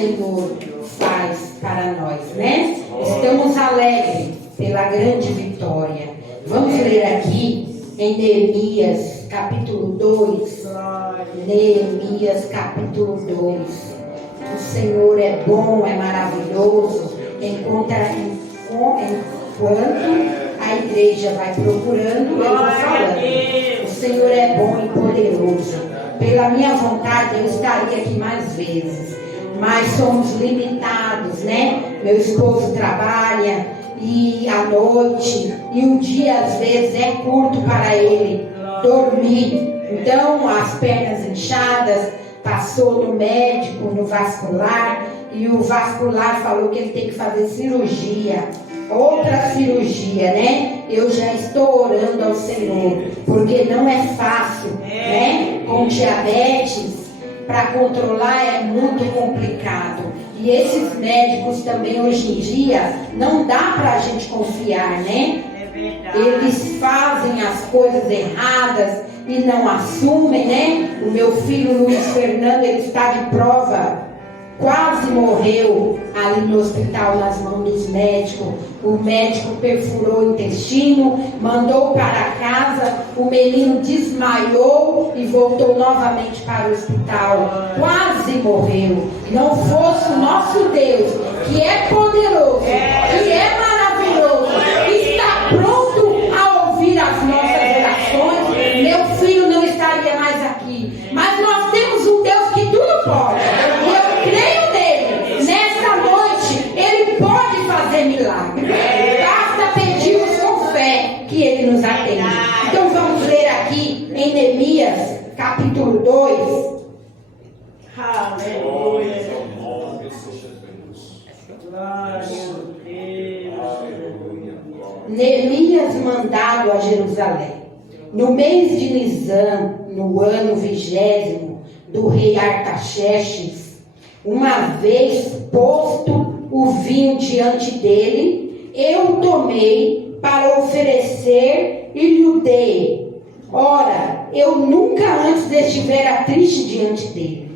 Senhor faz para nós, né? Estamos alegres pela grande vitória. Vamos ler aqui em Neemias capítulo 2. Neemias capítulo 2. O Senhor é bom, é maravilhoso. Enquanto a igreja vai procurando, eu vou falando. O Senhor é bom e poderoso. Pela minha vontade eu estaria aqui mais vezes, mas somos limitados, né? Meu esposo trabalha e à noite, e o dia às vezes é curto para ele dormir. Então as pernas inchadas, passou no médico, no vascular, e o vascular falou que ele tem que fazer cirurgia. Outra cirurgia, né? Eu já estou orando ao Senhor, porque não é fácil, né? Com diabetes, para controlar é muito complicado. E esses médicos também hoje em dia não dá para a gente confiar, né? Eles fazem as coisas erradas e não assumem, né? O meu filho Luiz Fernando, ele está de prova. Quase morreu ali no hospital nas mãos dos médicos. O médico perfurou o intestino, mandou para casa, o menino desmaiou e voltou novamente para o hospital. Quase morreu. Não fosse o nosso Deus, que é poderoso, que é maravilhoso, que está pronto a ouvir as nossas orações, meu filho não estaria mais aqui. Mas nós temos um Deus que tudo pode. Creio nele. Nesta noite ele pode fazer milagre. Basta pedirmos com fé que ele nos atende. Então vamos ler aqui em Neemias capítulo 2. Aleluia. Neemias mandado a Jerusalém. No mês de Nisan, no ano 20º do rei Artaxerxes, uma vez posto o vinho diante dele, eu tomei para oferecer e lhe dei. Ora, eu nunca antes estivera triste diante dele.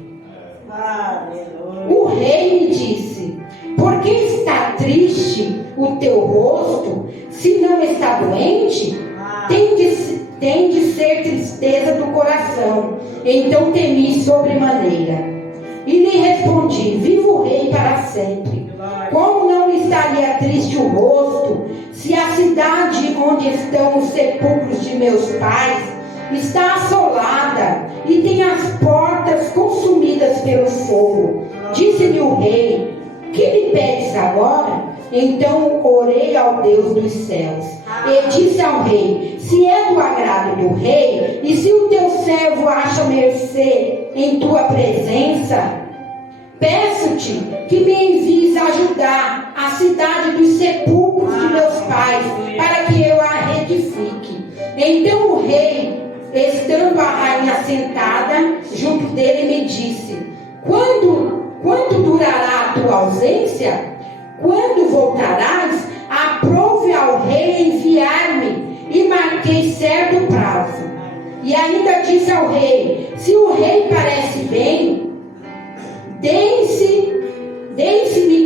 O rei me disse: por que está triste o teu rosto, se não está doente? Tem de ser tristeza do coração. Então temi sobremaneira. E lhe respondi: viva o rei para sempre. Como não estaria triste o rosto, se a cidade onde estão os sepulcros de meus pais está assolada e tem as portas consumidas pelo fogo? Disse-lhe o rei: que me pedes agora? Então orei ao Deus dos céus e disse ao rei: se é do agrado do rei, e se o teu servo acha mercê em tua presença, peço-te que me envies ajudar a cidade dos sepulcros de meus pais, para que eu a reedifique. Então o rei, estando a rainha sentada junto dele, me disse: quanto durará a tua ausência? Quando voltarás? Aprove ao rei enviar-me, e marquei certo prazo. E ainda disse ao rei: se o rei parece bem, deem-se-me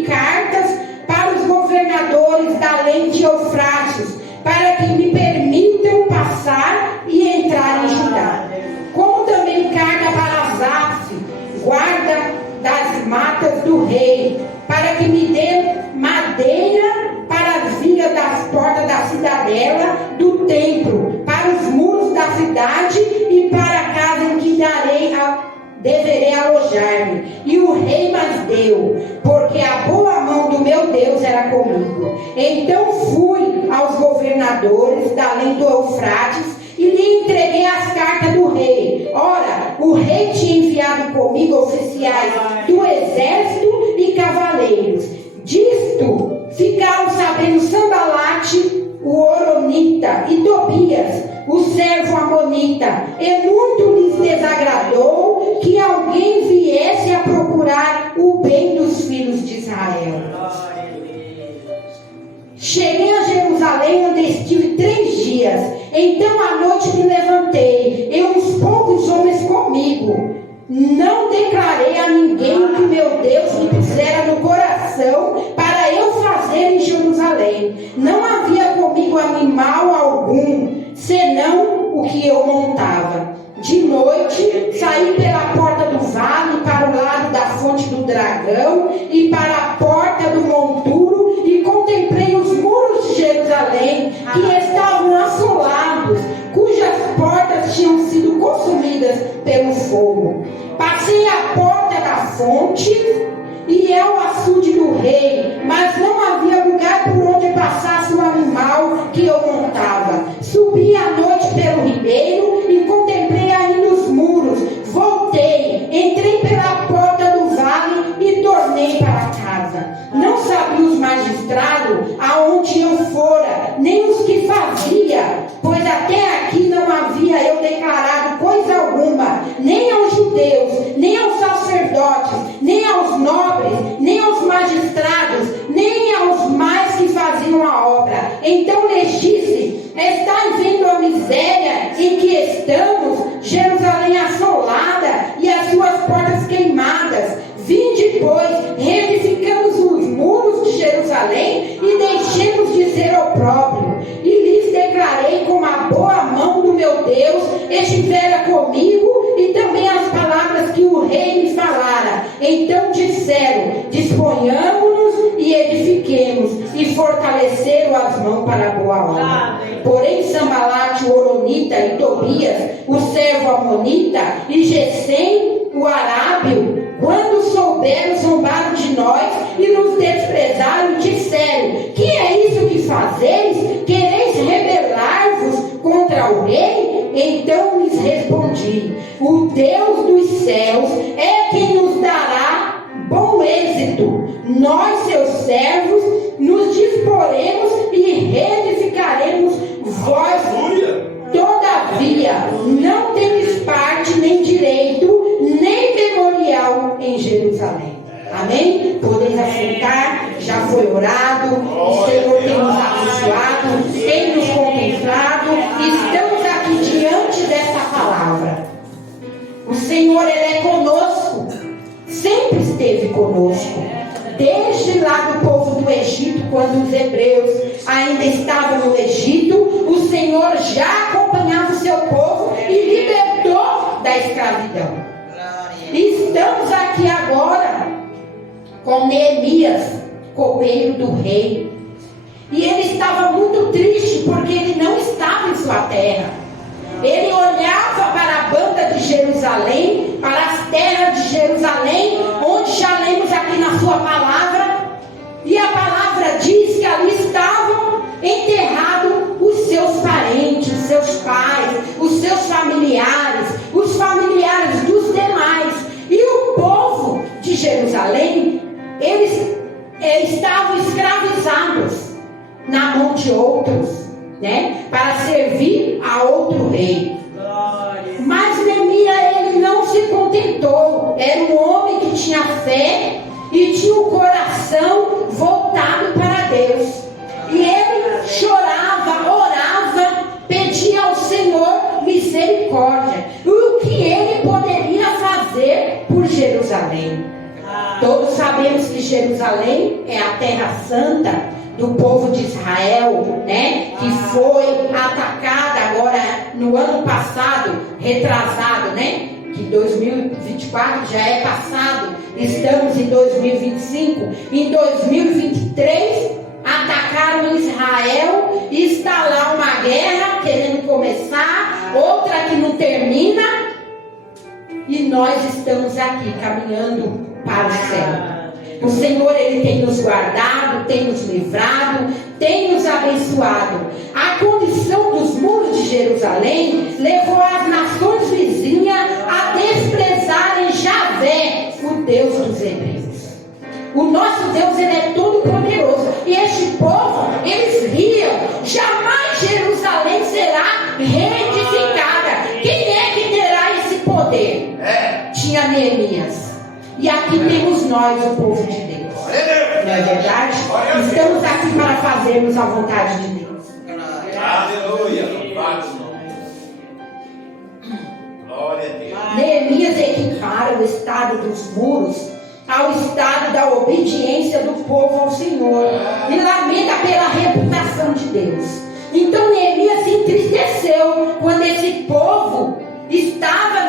cartas para os governadores da além de Eufrates, para que me permitam passar e entrar em Judá. Como também carta para Asaf, guarda das matas do rei, para que me dê madeira para as vigas das portas da cidadela do templo, para os muros da cidade e para a casa em que deverei alojar-me. E o rei mas deu, porque a boa mão do meu Deus era comigo. Então fui aos governadores da além do Eufrates e lhe entreguei as cartas do rei. Ora, o rei tinha enviado comigo oficiais do exército e cavaleiros. Disto ficaram sabendo Sambalate, o Horonita, e Tobias, o servo amonita, e muito lhes desagradou que alguém viesse a procurar o bem dos filhos de Israel. Cheguei a Jerusalém, onde estive 3 dias. Então à noite me levantei, e uns poucos homens comigo. Não declarei a ninguém o que meu Deus me do dragão e para a porta do monturo e contemplei os muros de Jerusalém que estavam assolados, cujas portas tinham sido consumidas pelo fogo. Passei a porta da fonte e é o açude do rei, mas não havia lugar por onde passasse o animal que eu montava. Subi à noite pelo ribeiro e contemplei ainda os muros. Voltei, entrei pela porta do vale e tornei para casa. Não sabiam os magistrados aonde eu fora, nem os que fazia, pois até aqui não havia eu declarado coisa alguma, nem aos judeus, nem aos sacerdotes, nem aos nobres, nem aos magistrados, nem aos mais que faziam a obra. Então lhes disse: estáis vendo a miséria em que estamos, Jerusalém assolada e as suas portas queimadas. Vinde, pois, reedificamos os muros de Jerusalém e deixemos de ser opróbrio. E lhes declarei como a boa mão do meu Deus estivera comigo e também as palavras que o rei me falara. Então disseram: disponhamos-nos e edifiquemos, e fortaleceram as mãos para a boa obra. Porém Sambalate, o horonita, e Tobias, o servo amonita, e Gesem, o arábio, quando souberam, zombaram de nós e nos desprezaram e disseram: que é isso que fazeis? Quereis rebelar-vos contra o rei? Então lhes respondi: o Deus dos céus é quem nos dará bom êxito. Nós, seus servos, nos disporemos e reedificaremos vós. Todavia, não temes parte, nem direito, nem memorial em Jerusalém. Amém? Podeis assentar, já foi orado, o Senhor tem nos abençoado, tem nos contemplado, estamos aqui diante dessa palavra. O Senhor, Ele é conosco, sempre esteve conosco. Desde lá do povo do Egito, quando os hebreus ainda estavam no Egito, o Senhor já acompanhava o seu povo e libertou da escravidão. Estamos aqui agora com Neemias, copeiro do rei. E ele estava muito triste porque ele não estava em sua terra. Ele olhava para a banda de Jerusalém, para as terras de Jerusalém, onde já lemos aqui na sua palavra, e a palavra diz que ali estavam enterrados os seus parentes, os seus pais, os seus familiares, os familiares dos demais. E o povo de Jerusalém, eles estavam escravizados na mão de outros, para servir a outro rei. Mas Neemias, ele não se contentou. Era um homem que tinha fé e tinha o coração voltado para Deus. E ele chorava, orava, pedia ao Senhor misericórdia. E o que ele poderia fazer por Jerusalém? Todos sabemos que Jerusalém é a terra santa do povo de Israel, que foi atacada agora no ano passado, retrasado, que 2024 já é passado, estamos em 2025, em 2023 atacaram Israel e está lá uma guerra querendo começar, outra que não termina, e nós estamos aqui caminhando para o céu. O Senhor, Ele tem nos guardado, tem nos livrado, tem nos abençoado. A condição dos muros de Jerusalém levou as nações vizinhas a desprezarem Javé, o Deus dos hebreus. O nosso Deus, Ele é todo poderoso. E este povo, eles riam: jamais Jerusalém será reedificada. Quem é que terá esse poder? Tinha Neemias. E aqui temos nós, o povo de Deus. Não é verdade? Estamos aqui para fazermos a vontade de Deus. Aleluia. Glória a Deus. Neemias equipara o estado dos muros ao estado da obediência do povo ao Senhor. E lamenta pela reputação de Deus. Então Neemias se entristeceu quando esse povo estava,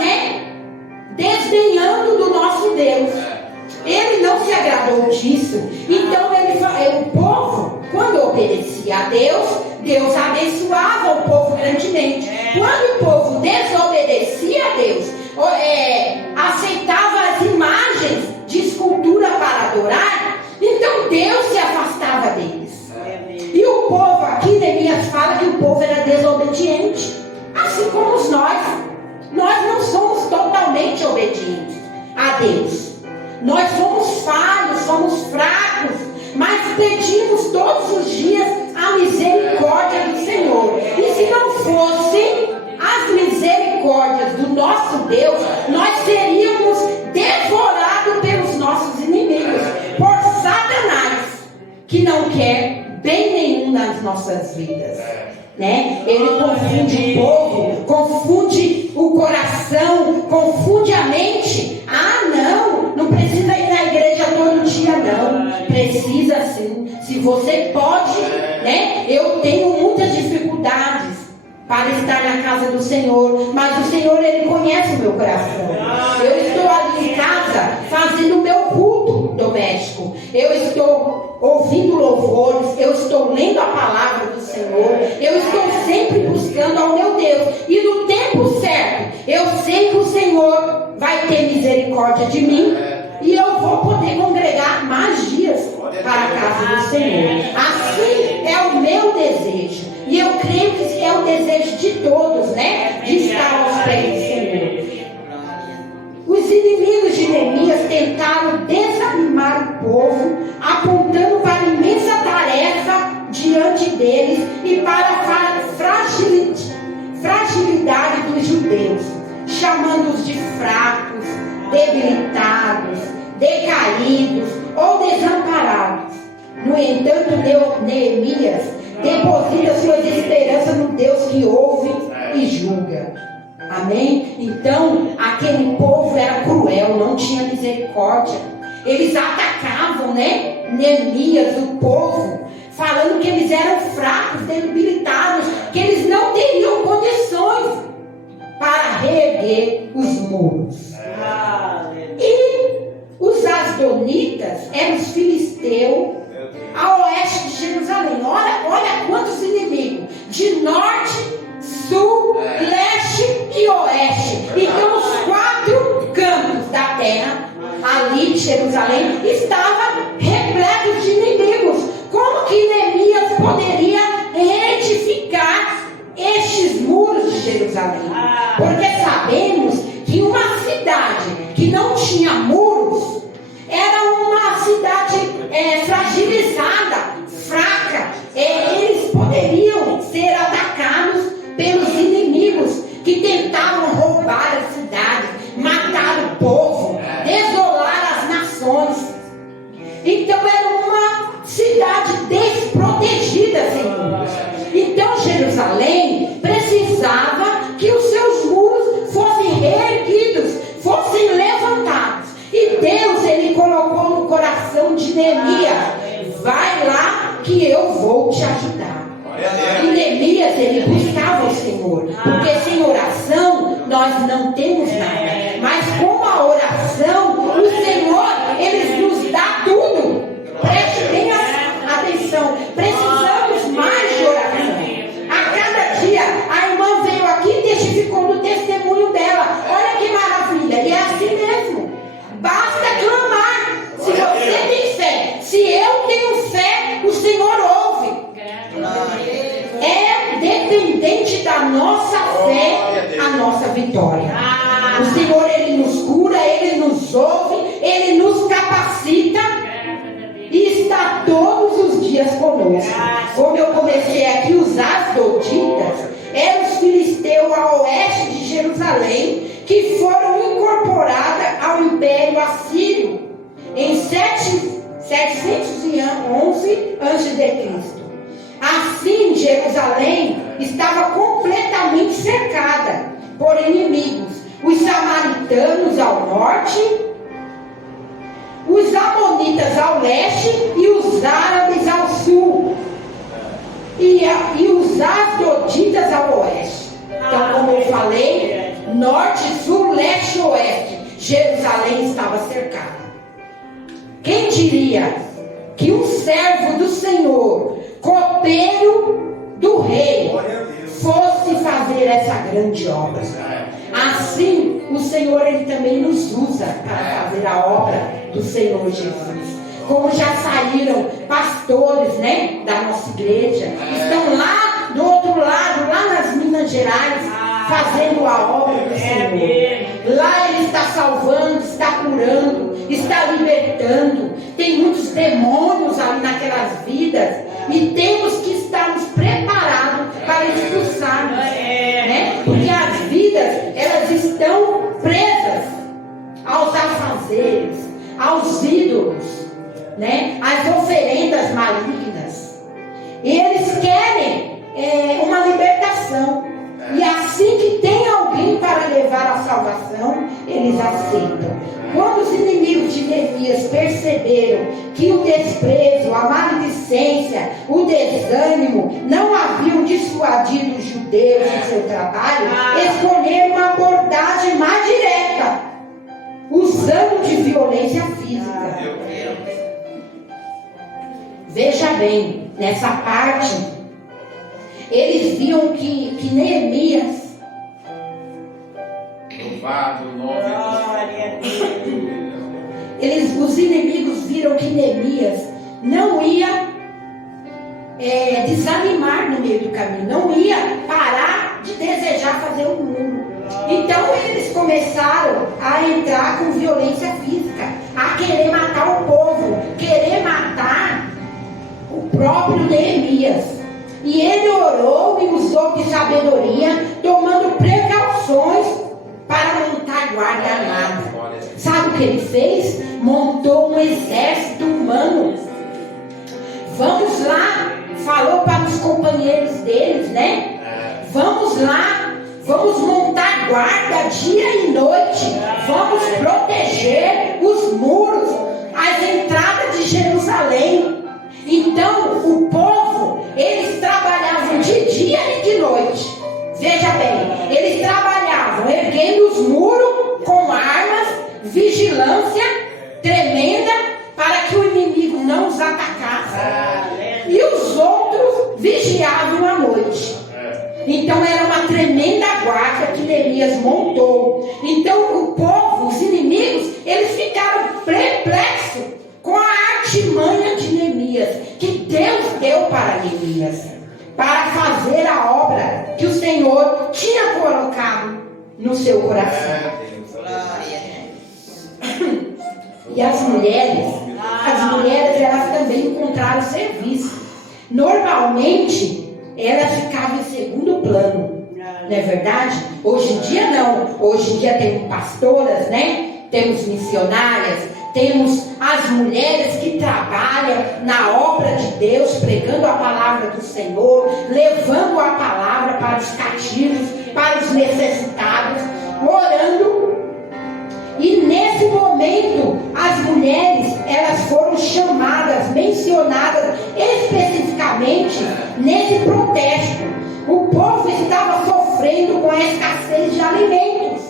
desdenhando do nosso Deus. Ele não se agradou disso. Então o povo, quando obedecia a Deus, Deus abençoava o povo grandemente. Quando o povo desobedecia a Deus, aceitava as imagens de escultura para adorar, então Deus se afastava deles. E o povo, aqui Neemias fala que o povo era desobediente, assim como nós não somos totalmente obedientes a Deus. Nós somos falhos, somos fracos, mas pedimos todos os dias a misericórdia do Senhor. E se não fossem as misericórdias do nosso Deus, nós seríamos devorados pelos nossos inimigos, por Satanás, que não quer bem nenhum nas nossas vidas, né? Ele confunde o povo, confunde o coração, confunde a mente. Não precisa ir na igreja todo dia, não. Precisa sim. Se você pode, né? Eu tenho muitas dificuldades para estar na casa do Senhor, mas o Senhor, Ele conhece o meu coração. Eu estou ali em casa fazendo o meu culto doméstico, eu estou ouvindo louvores, eu estou lendo a palavra do Senhor, eu estou sempre buscando ao meu Deus, e no tempo certo eu sei que o Senhor vai ter misericórdia de mim, e eu vou poder congregar mais dias para a casa do Senhor. Assim é o meu desejo, e eu creio que é o desejo de todos, né? De estar aos pés do Senhor. Os inimigos de Neemias tentaram desanimar o povo, apontando para a imensa tarefa diante deles e para a fragilidade dos judeus, chamando-os de fracos, debilitados, decaídos ou desamparados. No entanto, Neemias deposita suas esperanças no Deus que ouve e julga. Amém? Então, aquele povo era cruel, não tinha misericórdia. Eles atacavam, né? Neemias, o povo, falando que eles eram fracos, debilitados, que eles não teriam condições para reerguer os muros. E os asdonitas eram os filisteus a oeste de Jerusalém. Olha quantos inimigos, de norte, sul, leste e oeste. Então os 4 cantos da terra ali de Jerusalém estavam repletos de inimigos. Como que Neemias poderia reedificar estes muros de Jerusalém? Porque sabemos que uma cidade que não tinha muros era uma cidade fragilizada, fraca. Eles poderiam ser atacados pelos inimigos que tentavam roubar a cidade, matar o povo, desolar as nações. Então era uma cidade desprotegida, Senhor. Então Jerusalém precisava que os seus muros fossem reerguidos, fossem levantados. E Deus, Ele colocou no coração de Neemias: vai lá que eu vou te ajudar. E Neemias, ele buscava o Senhor, porque sem oração nós não temos nada. Mas com a oração, o Senhor, Ele nos dá tudo. Preste bem atenção. Precisamos mais de oração. A cada dia, a irmã veio aqui e testificou do testemunho dela. Olha que maravilha. E é assim mesmo. Basta clamar. Se você tem fé, se eu tenho fé, o Senhor ouve. É dependente da nossa fé a nossa vitória. O Senhor, Ele nos cura, Ele nos ouve, Ele nos capacita e está todos os dias conosco. Como eu comecei aqui, os asdoditas eram os filisteus a oeste de Jerusalém, que foram incorporados ao Império Assírio em 711 a.C. Assim, Jerusalém estava completamente cercada por inimigos. Os samaritanos ao norte, os amonitas ao leste e os árabes ao sul. E os asdoditas ao oeste. Então, como eu falei, norte, sul, leste e oeste. Jerusalém estava cercada. queria que um servo do Senhor, copeiro do rei, fosse fazer essa grande obra. Assim, o Senhor, Ele também nos usa para fazer a obra do Senhor Jesus. Como já saíram pastores, né, da nossa igreja, estão lá do outro lado, lá nas Minas Gerais, fazendo a obra do Senhor. Lá Ele está salvando, está curando, está libertando. Tem muitos demônios ali naquelas vidas e temos que estarmos preparados para expulsar, né? Porque as vidas, elas estão presas aos afazeres, aos ídolos, né? Às oferendas malignas. E eles querem uma libertação. E assim que tem alguém para levar a salvação, eles aceitam. Quando os inimigos de Neemias perceberam que o desprezo, a maledicência, o desânimo não haviam dissuadido os judeus do seu trabalho, escolheram uma abordagem mais direta, usando de violência física. Veja bem, nessa parte, eles viam que Neemias, os inimigos viram que Neemias não ia desanimar no meio do caminho, não ia parar de desejar fazer um muro. Então eles começaram a entrar com violência física, a querer matar o povo, querer matar o próprio Neemias. E ele orou e usou de sabedoria, tomando precauções para montar guarda armada. Sabe o que ele fez? Montou um exército humano. Vamos lá, falou para os companheiros deles, né? Vamos lá, vamos montar guarda dia e noite. Vamos proteger os muros, as entradas de Jerusalém. Então, o povo, eles trabalhavam de dia e de noite. Veja bem, eles trabalhavam erguendo os muros com armas, vigilância tremenda, para que o inimigo não os atacasse. E os outros vigiavam à noite. Então, era uma tremenda guarda que Neemias montou. Então, o povo, os inimigos, eles ficaram perplexos com a artimanha de Neemias, que Deus deu para Neemias, para fazer a obra que o Senhor tinha colocado no seu coração. E as mulheres, elas também encontraram serviço. Normalmente, elas ficavam em segundo plano, não é verdade? Hoje em dia não. Hoje em dia temos pastoras, né? Temos missionárias, temos as mulheres que trabalham na obra de Deus, pregando a palavra do Senhor, levando a palavra para os cativos, para os necessitados, orando. E nesse momento, as mulheres, elas foram chamadas, mencionadas especificamente nesse protesto. O povo estava sofrendo com a escassez de alimentos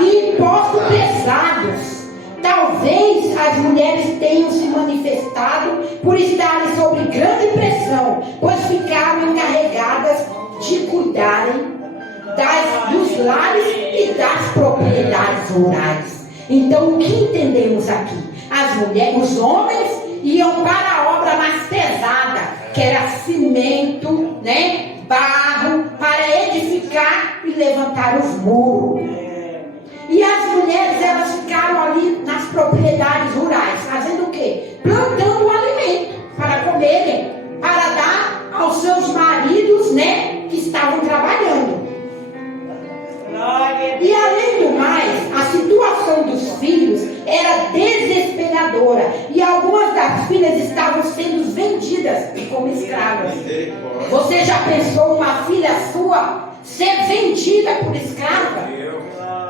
e impostos pesados. Talvez as mulheres tenham se manifestado por estarem sob grande pressão, pois ficaram encarregadas de cuidarem dos lares e das propriedades rurais. Então, o que entendemos aqui? As mulheres, os homens iam para a obra mais pesada, que era cimento, né, barro, para edificar e levantar os muros. E as mulheres, elas ficaram ali nas propriedades rurais, fazendo o quê? Plantando o alimento para comerem, para dar aos seus maridos, né, que estavam trabalhando. E além do mais, a situação dos filhos era desesperadora. E algumas das filhas estavam sendo vendidas como escravas. Você já pensou uma filha sua ser vendida por escrava?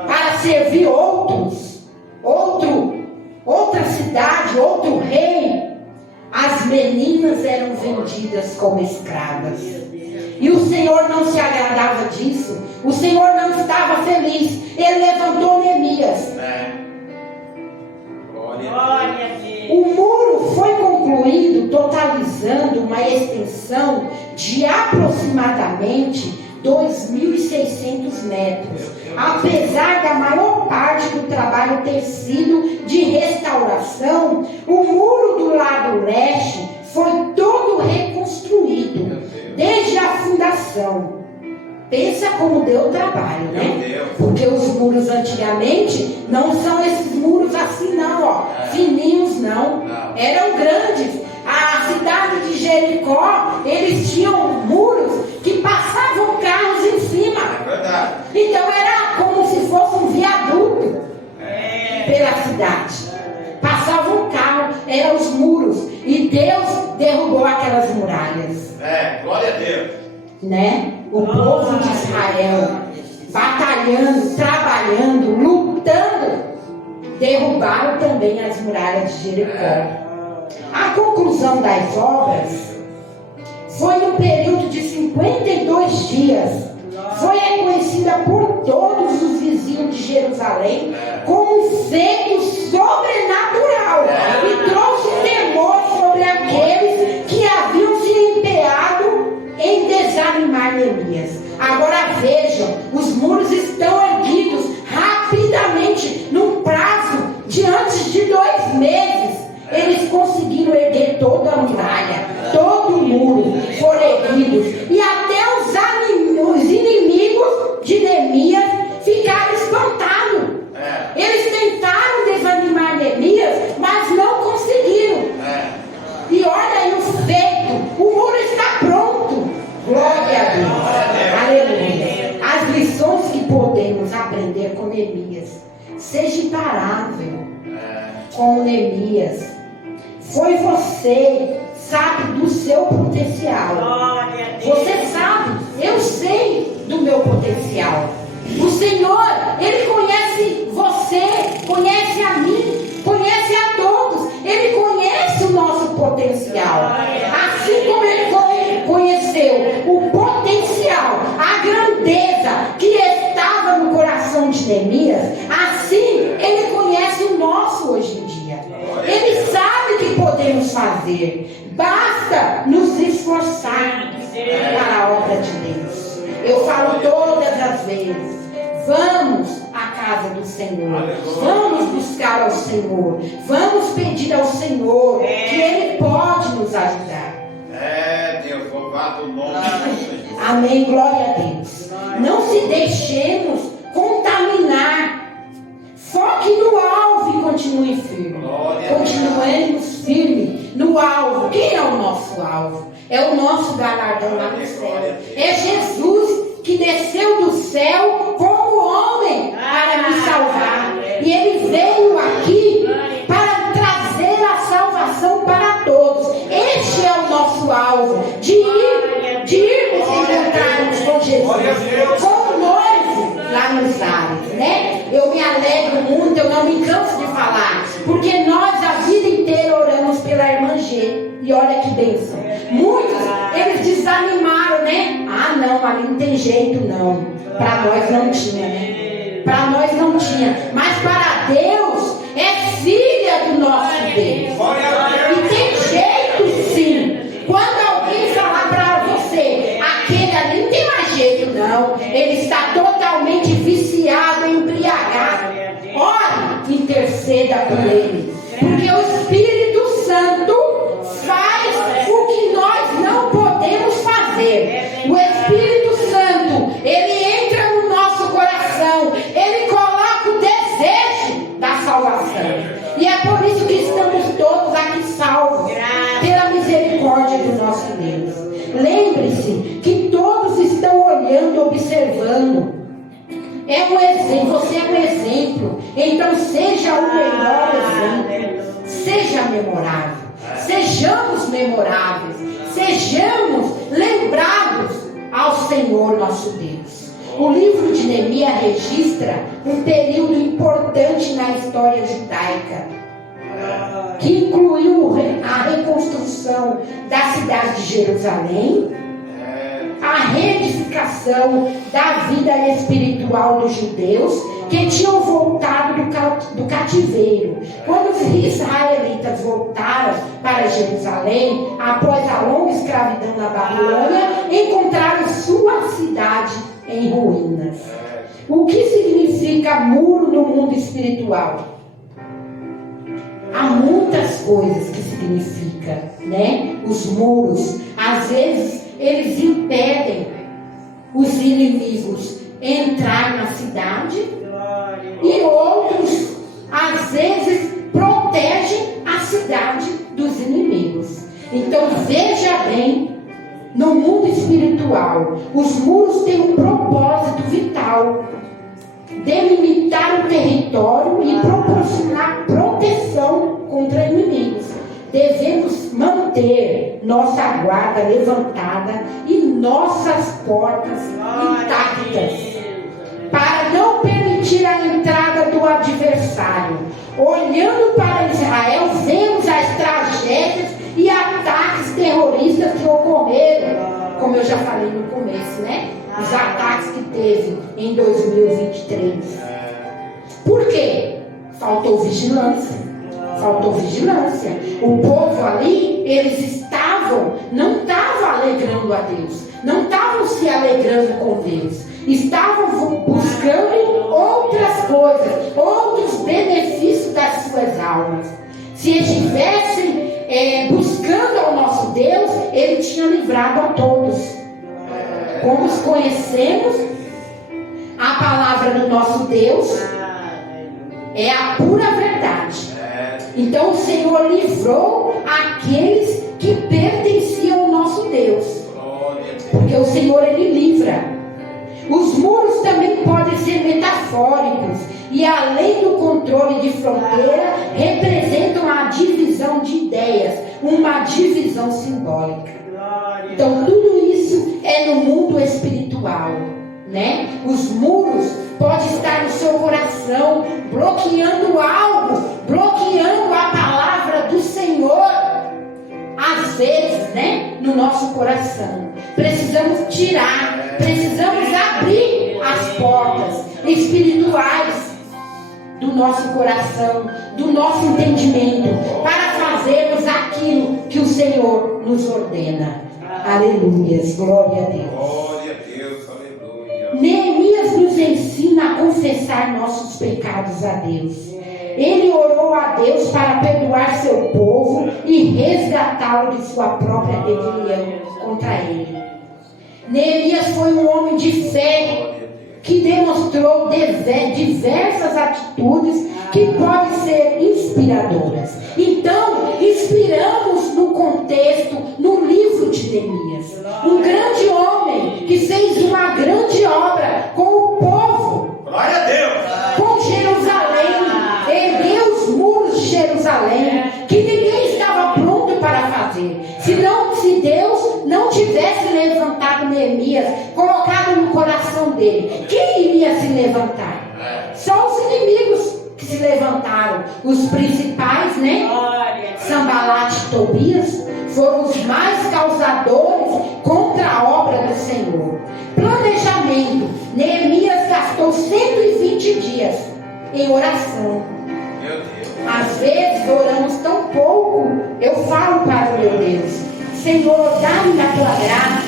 Para servir outra cidade, outro rei? As meninas eram vendidas como escravas. E o Senhor não se agradava disso. O Senhor não estava feliz. Ele levantou Neemias. O muro foi concluído totalizando uma extensão de aproximadamente 2.600 metros, apesar da maior parte do trabalho ter sido de restauração. O muro do lado leste foi todo reconstruído desde a fundação. Pensa como deu trabalho, né? Porque os muros antigamente não são esses muros assim não, ó, fininhos não, eram grandes. A cidade de Jericó, eles tinham muros que passavam carros em cima. Então era como se fosse um viaduto pela cidade. Passava um carro, eram os muros. E Deus derrubou aquelas muralhas. Glória a Deus. Né? O povo de Israel batalhando, trabalhando, lutando, derrubaram também as muralhas de Jericó. A conclusão das obras foi um período de 52 dias. Foi reconhecida por todos os vizinhos de Jerusalém como um feito sobrenatural e trouxe temor sobre aqueles que haviam se empenhado em desanimar Neemias. Agora vejam, os muros estão erguidos rapidamente, num prazo de antes de 2 meses. Eles conseguiram erguer toda a muralha, todo o muro, foram erguidos. E até os inimigos de Neemias ficaram espantados. Eles tentaram desanimar Neemias, mas não conseguiram. E olha aí o feito, o muro está pronto. Glória a Deus. Aleluia. As lições que podemos aprender com Neemias. Seja imparável como Neemias. Foi você, sabe do seu potencial. Você sabe, eu sei do meu potencial. O Senhor, Ele conhece você, conhece a mim, conhece a todos. Ele conhece o nosso potencial. Assim como Ele conheceu o potencial, a grandeza que estava no coração de Neemias, assim Ele conhece o nosso hoje em dia. Ele sabe que podemos fazer. Basta nos esforçar para a obra de Deus. Eu falo todas as vezes: vamos à casa do Senhor, vamos buscar ao Senhor, vamos pedir ao Senhor que Ele pode nos ajudar. Deus, louvado o nome do Senhor. Amém, glória a Deus. Não se deixemos contaminar. Foque no alvo e continue firme. Continuemos firmes no alvo. Quem é o nosso alvo? É o nosso galardão lá no céu. É Jesus que desceu do céu como homem para nos salvar. E Ele veio aqui para trazer a salvação para todos. Este é o nosso alvo. De irmos encontrarmos com Jesus, com o noivo lá nos ares, né? Eu me alegro muito, eu não me canso de falar, porque nós a vida inteira oramos pela irmã G. E olha que bênção. Muitos, eles desanimaram, né? Ah, não, ali não tem jeito, não. Para nós não tinha, né? Para nós não tinha. Mas para Deus, é filha do nosso Deus. E tem jeito, sim. Quando alguém falar para você, aquele ali não tem mais jeito, não. Ele está totalmente viciado, embriagado. Ore, interceda por ele. Porque o Espírito Santo faz o que nós não podemos fazer. O Espírito Santo, ele entra no nosso coração, ele coloca o desejo da salvação. E é por isso que estamos todos aqui salvos, pela misericórdia do nosso Deus. Lembre-se que todos estão olhando, observando. É um exemplo, você é um exemplo. Então seja o melhor exemplo. Seja memorável. Sejamos memoráveis. Sejamos lembrados ao Senhor nosso Deus. O livro de Neemias registra um período importante na história judaica, que incluiu a reconstrução da cidade de Jerusalém, a reedificação pacificação da vida espiritual dos judeus que tinham voltado do cativeiro. Quando os israelitas voltaram para Jerusalém, após a longa escravidão na Babilônia, encontraram sua cidade em ruínas. O que significa muro no mundo espiritual? Há muitas coisas que significa, né? Os muros, às vezes, eles impedem os inimigos entrar na cidade, e outros, às vezes, protegem a cidade dos inimigos. Então, veja bem, no mundo espiritual, os muros têm um propósito vital: delimitar o território e proporcionar proteção contra inimigos. Devemos manter nossa guarda levantada e nossas portas intactas, para não permitir a entrada do adversário. Olhando para Israel, vemos as tragédias e ataques terroristas que ocorreram, como eu já falei no começo, né? Os ataques que teve em 2023. Por quê? Faltou vigilância. Faltou vigilância. O povo ali, eles não estavam alegrando a Deus, não estavam se alegrando com Deus, estavam buscando outras coisas, outros benefícios das suas almas. Se estivessem buscando ao nosso Deus, Ele tinha livrado a todos. Como conhecemos, a palavra do nosso Deus é a pura verdade. Então o Senhor livrou aqueles que pertenciam ao nosso Deus, porque o Senhor, Ele livra. Os muros também podem ser metafóricos e, além do controle de fronteira, representam a divisão de ideias, uma divisão simbólica. Então tudo isso é no mundo espiritual, né? Os muros podem estar no seu coração, bloqueando algo, bloqueando a palavra do Senhor. Às vezes, né, no nosso coração, precisamos tirar, precisamos abrir as portas espirituais do nosso coração, do nosso entendimento, para fazermos aquilo que o Senhor nos ordena. Aleluias, glória a Deus. Glória a Deus, aleluia. Neemias nos ensina a confessar nossos pecados a Deus. Ele orou a Deus para perdoar seu povo e resgatá-lo de sua própria rebelião contra ele. Neemias foi um homem de fé que demonstrou diversas atitudes que podem ser inspiradoras. Então, inspiramos no contexto, no livro de Neemias. Um grande homem que fez uma grande obra com o povo. Glória a Deus. Com Jerusalém. Ergueu os muros de Jerusalém, que ninguém estava pronto para fazer. Se Deus não tivesse levantado Neemias, colocado no coração dele, quem iria se levantar? Só os inimigos que se levantaram. Os principais, né? Sanbalat e Tobias foram os mais causadores contra a obra do Senhor. Planejamento. Neemias gastou 120 dias em oração. Às vezes oramos tão pouco. Eu falo para o meu Deus: Senhor, dá-me a tua graça,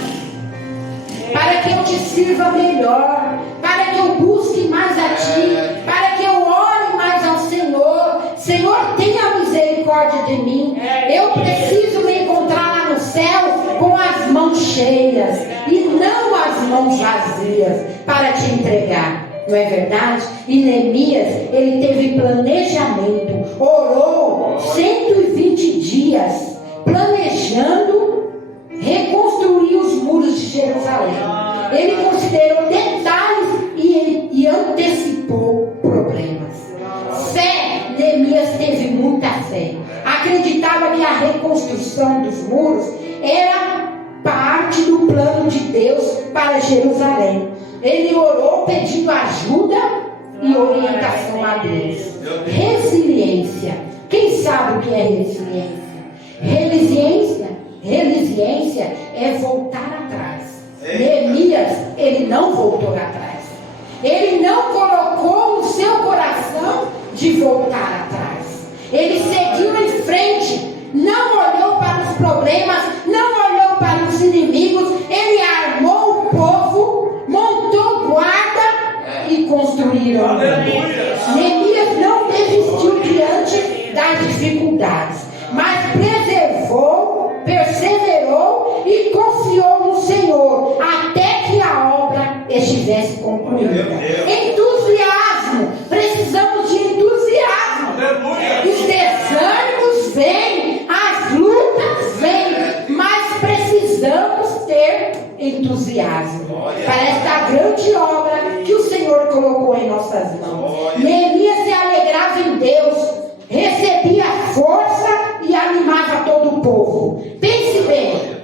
para que eu te sirva melhor, para que eu busque mais a ti, para que eu ore mais ao Senhor. Senhor, tenha misericórdia de mim. Eu preciso me encontrar lá no céu com as mãos cheias e não as mãos vazias para te entregar. Não é verdade? E Neemias, ele teve planejamento, orou 120 dias, planejando reconstruir os muros de Jerusalém. Ele considerou detalhes e antecipou problemas. Fé. Neemias teve muita fé. Acreditava que a reconstrução dos muros era parte do plano de Deus para Jerusalém. Ele orou pedindo ajuda e orientação a Deus. Resiliência. Quem sabe o que é resiliência? Resiliência é voltar atrás. Neemias Neemias, ele não voltou atrás. Ele não colocou no seu coração de voltar atrás. Ele seguiu em frente, não olhou para os problemas, não olhou para os inimigos. Ele armou o povo, montou guarda e construíram. Neemias não desistiu diante das dificuldades, mas preservou, perseverou e confiou no Senhor até que a obra estivesse concluída. Entusiasmo, precisamos de entusiasmo. Os desânimos vêm, as lutas vêm, mas precisamos ter entusiasmo para esta grande obra que o Senhor colocou em nossas mãos. Neemias se alegrava em Deus, recebia força e animava todo o povo. Pense bem,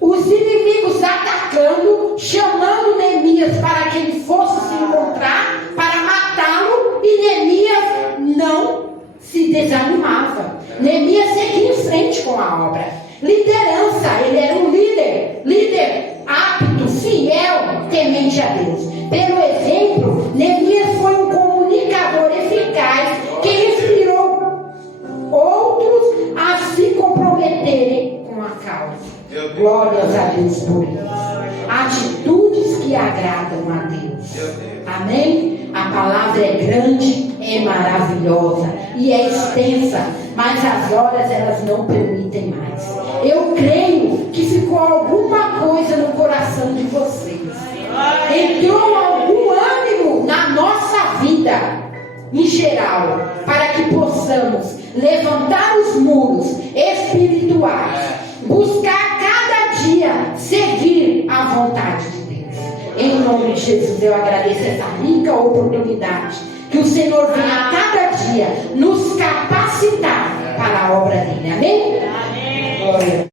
os inimigos atacando, chamando Neemias para que ele fosse se encontrar, para matá-lo, e Neemias não se desanimava. Neemias seguia em frente com a obra. Liderança, ele era um líder apto, fiel, temente a Deus. Pelo exemplo, Neemias foi um comunicador eficaz que inspirou outros a se comprometerem com a causa. Glórias a Deus por isso. Atitudes que agradam a Deus. Amém? A palavra é grande, é maravilhosa e é extensa, mas as horas elas não permitem mais. Eu creio que ficou alguma coisa no coração de vocês. Entrou algum ânimo na nossa vida em geral, para que possamos levantar os muros espirituais, buscar cada dia seguir a vontade de Deus. Em nome de Jesus eu agradeço essa rica oportunidade, que o Senhor venha a cada dia nos capacitar para a obra dele. Amém? Glória.